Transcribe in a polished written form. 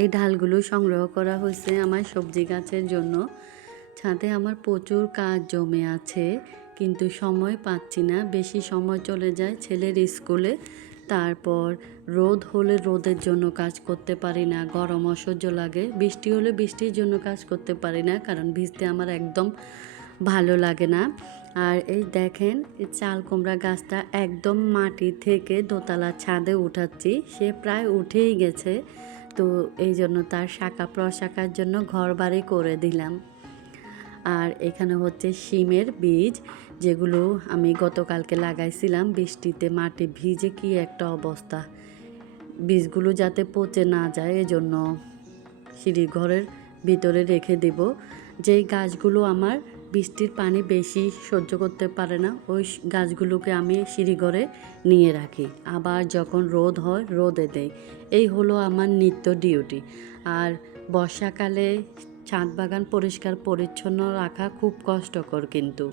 এই ডালগুলো সংগ্রহ করা হয়েছে আমার সবজি গাছের জন্য। ছাদে আমার প্রচুর কাজ জমে আছে, কিন্তু সময় পাচ্ছি না। বেশি সময় চলে যায় ছেলের স্কুলে, তারপর রোদ হলে রোদের জন্য কাজ করতে পারি না, গরম অসহ্য লাগে। বৃষ্টি হলে বৃষ্টির জন্য কাজ করতে পারি না, কারণ ভিজতে আমার একদম ভালো লাগে না। আর এই দেখেন, এই চাল কুমড়া গাছটা একদম মাটি থেকে দোতলা ছাদে উঠাচ্ছি, সে প্রায় উঠেই গেছে। তো এই জন্য তার শাখা প্রশাখার জন্য ঘর বাড়ি করে দিলাম। আর এখানে হচ্ছে শিমের বীজ, যেগুলো আমি গতকালকে লাগাইছিলাম। বৃষ্টিতে মাটি ভিজে কি একটা অবস্থা, বীজগুলো যাতে পচে না যায় এজন্য সিঁড়ি ঘরের ভিতরে রেখে দেব। যেই গাছগুলো আমার বৃষ্টির পানি বেশি সহ্য করতে পারে না, ওই গাছগুলোকে আমি সিঁড়িঘরে নিয়ে রাখি। আবার যখন রোদ হয় রোদে দেই। এই হলো আমার নিত্য ডিউটি। আর বর্ষাকালে ছাদ বাগান পরিষ্কার পরিচ্ছন্ন রাখা খুব কষ্টকর কিন্তু।